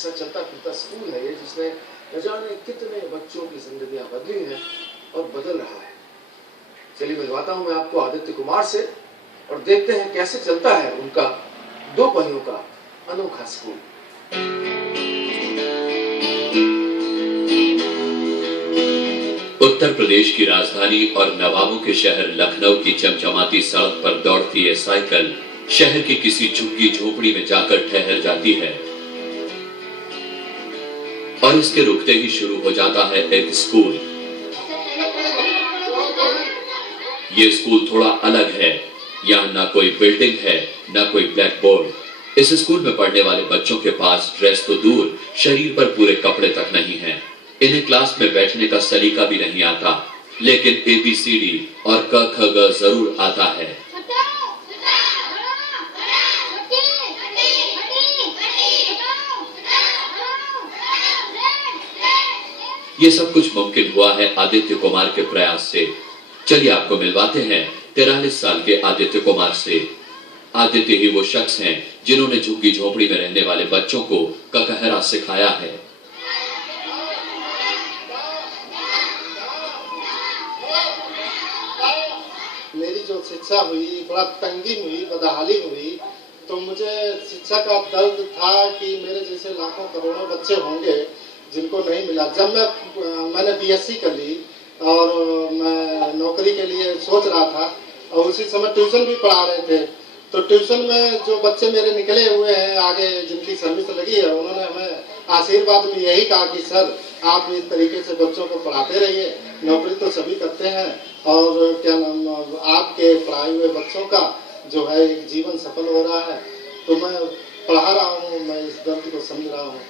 ऐसा चलता फिरता स्कूल है ये, जिसने न जाने कितने बच्चों की जिंदगियां बदली हैं और बदल रहा है। चलिए मिलवाता हूं मैं आपको आदित्य कुमार से और देखते हैं कैसे चलता है उनका 2 पहियों का अनोखा स्कूल। उत्तर प्रदेश की राजधानी और नवाबों के शहर लखनऊ की चमचमाती सड़क पर दौड़ती ये साइकिल शहर की किसी झुग्गी झोपड़ी में जाकर ठहर जाती है और इसके रुकते ही शुरू हो जाता है एक स्कूल। ये स्कूल थोड़ा अलग है। यहाँ ना कोई बिल्डिंग है, ना कोई ब्लैक बोर्ड। इस स्कूल में पढ़ने वाले बच्चों के पास ड्रेस तो दूर, शरीर पर पूरे कपड़े तक नहीं हैं। इन्हें क्लास में बैठने का सलीका भी नहीं आता, लेकिन ABCD और क ख ग जरूर आता है। ये सब कुछ मुमकिन हुआ है आदित्य कुमार के प्रयास से। चलिए आपको मिलवाते हैं 43 साल के आदित्य कुमार से। आदित्य ही वो शख्स हैं जिन्होंने झुग्गी झोपड़ी में रहने वाले बच्चों को ककहरा सिखाया है। मेरी जो शिक्षा हुई, बड़ा तंगी हुई, बदहाली हुई, तो मुझे शिक्षा का दर्द था कि मेरे जैसे लाखों करोड़ों बच्चे होंगे जिनको नहीं मिला। जब मैंने BSc कर ली और मैं नौकरी के लिए सोच रहा था और उसी समय ट्यूशन भी पढ़ा रहे थे, तो ट्यूशन में जो बच्चे मेरे निकले हुए हैं आगे जिनकी सर्विस लगी है, उन्होंने हमें आशीर्वाद में यही कहा कि सर आप इस तरीके से बच्चों को पढ़ाते रहिए, नौकरी तो सभी करते हैं और क्या नाम आपके पढ़ाए हुए बच्चों का जो है एक जीवन सफल हो रहा है। तो मैं पढ़ा रहा हूँ, मैं इस दर्द को समझ रहा हूँ।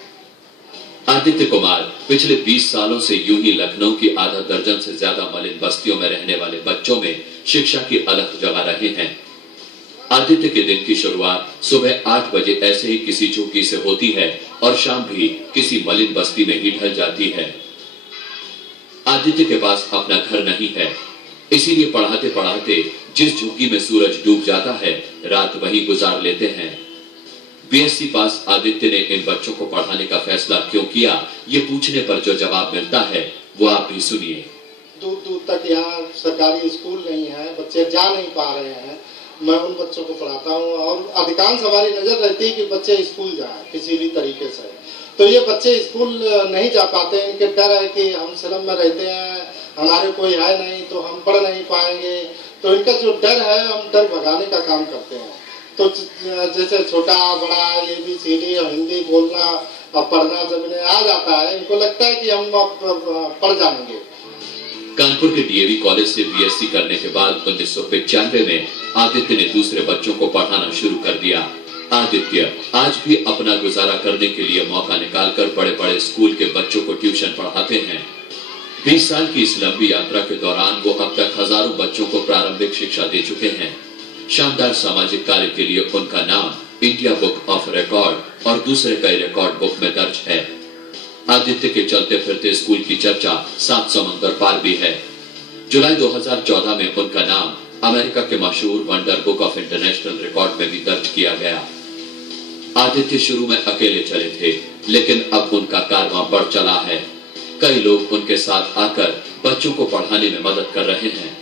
आदित्य कुमार पिछले 20 सालों से यूं ही लखनऊ की आधा दर्जन से ज्यादा मलिन बस्तियों में रहने वाले बच्चों में शिक्षा की अलख जगा रहे हैं। आदित्य के दिन की शुरुआत सुबह 8 बजे ऐसे ही किसी झुग्गी से होती है और शाम भी किसी मलिन बस्ती में ही ढल जाती है। आदित्य के पास अपना घर नहीं है, इसीलिए पढ़ाते पढ़ाते जिस झुग्गी में सूरज डूब जाता है, रात वहीं गुजार लेते हैं। BSc पास आदित्य ने इन बच्चों को पढ़ाने का फैसला क्यों किया, ये पूछने पर जो जवाब मिलता है वो आप भी सुनिए। दूर दूर तक यहाँ सरकारी स्कूल नहीं है, बच्चे जा नहीं पा रहे हैं, मैं उन बच्चों को पढ़ाता हूँ और अधिकांश हमारी नजर रहती है कि बच्चे स्कूल जाएं किसी भी तरीके से। तो ये बच्चे स्कूल नहीं जा पाते, इनके डर है कि हम शहर में रहते हैं, हमारे कोई है नहीं तो हम पढ़ नहीं पाएंगे। तो इनका जो डर है, हम डर भगाने का काम करते हैं। तो जैसे छोटा बड़ा ABCD और हिंदी बोलना और पढ़ना जब इन्हें आ जाता है, इनको लगता है कि हम पढ़ जाएंगे। कानपुर के DAV कॉलेज से BSc करने के बाद 1995 में आदित्य ने दूसरे बच्चों को पढ़ाना शुरू कर दिया। आदित्य आज भी अपना गुजारा करने के लिए मौका निकालकर बड़े बड़े स्कूल के बच्चों को ट्यूशन पढ़ाते हैं। 20 साल की इस लंबी यात्रा के दौरान वो अब तक हजारों बच्चों को प्रारंभिक शिक्षा दे चुके हैं। शानदार सामाजिक कार्य के लिए उनका नाम इंडिया बुक ऑफ रिकॉर्ड और दूसरे कई रिकॉर्ड बुक में दर्ज है। आदित्य के चलते फिरते स्कूल की चर्चा 7 समुंदर पार भी है। जुलाई 2014 में उनका नाम अमेरिका के मशहूर wonder book of international record में भी दर्ज किया गया। आदित्य शुरू में अकेले चले थे, लेकिन अब उनका कारवां बढ़ चला है। कई लोग उनके साथ आकर बच्चों को पढ़ाने में मदद कर रहे हैं।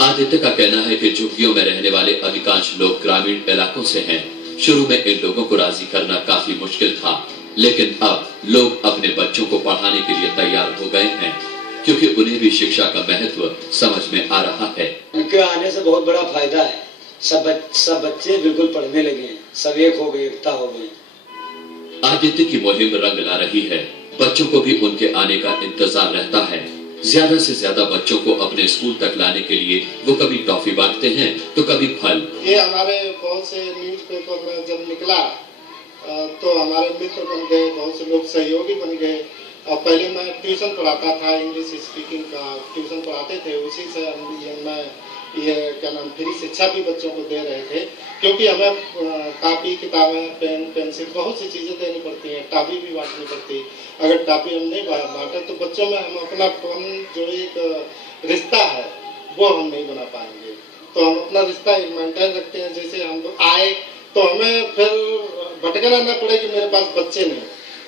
आदित्य का कहना है कि झुग्गियों में रहने वाले अधिकांश लोग ग्रामीण इलाकों से हैं। शुरू में इन लोगों को राजी करना काफी मुश्किल था, लेकिन अब लोग अपने बच्चों को पढ़ाने के लिए तैयार हो गए हैं, क्योंकि उन्हें भी शिक्षा का महत्व समझ में आ रहा है। उनके आने से बहुत बड़ा फायदा है। सब बच्चे बिल्कुल पढ़ने लगे हैं, सब एक हो गए, एकता हो गई। आदित्य की मुहिम रंग ला रही है। बच्चों को भी उनके आने का इंतजार रहता है। ज्यादा से ज्यादा बच्चों को अपने स्कूल तक लाने के लिए वो कभी टॉफी बांटते हैं तो कभी फल। ये हमारे बहुत से न्यूज़पेपर में जब निकला तो हमारे मित्र बन गए, बहुत से लोग सहयोगी बन गए। और पहले मैं ट्यूशन पढ़ाता था, इंग्लिश स्पीकिंग का ट्यूशन पढ़ाते थे, उसी से मैं ये क्या नाम फ्री शिक्षा भी बच्चों को दे रहे थे, क्योंकि हमें कापी किताबें पेन पेंसिल बहुत सी चीज़ें देनी पड़ती हैं, टॉफी भी बांटनी पड़ती है। अगर टॉफी हम नहीं बांटे तो बच्चों में हम अपना जो एक रिश्ता है वो हम नहीं बना पाएंगे। तो हम अपना रिश्ता मेंटेन रखते हैं। जैसे हम आए तो हमें फिर भटकना ना पड़े कि मेरे पास बच्चे नहीं,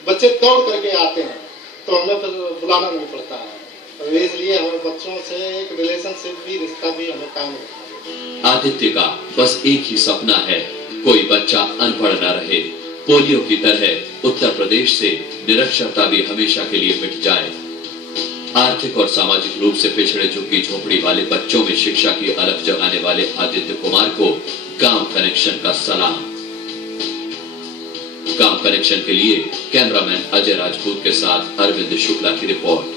बच्चे दौड़ करके आते हैं, तो हमें फिर बुलाना नहीं पड़ता है। तो इसलिए हमें बच्चों से एक रिलेशनशिप भी, रिश्ता भी हमें कायम रखना है। आदित्य का बस एक ही सपना है, कोई बच्चा अनपढ़ न रहे। पोलियो की तरह उत्तर प्रदेश से निरक्षरता भी हमेशा के लिए मिट जाए। आर्थिक और सामाजिक रूप से पिछड़े झुग्गी झोपड़ी वाले बच्चों में शिक्षा की अलख जगाने वाले आदित्य कुमार को गांव कनेक्शन का सलाम। गांव कनेक्शन के लिए कैमरामैन अजय राजपूत के साथ अरविंद शुक्ला की रिपोर्ट।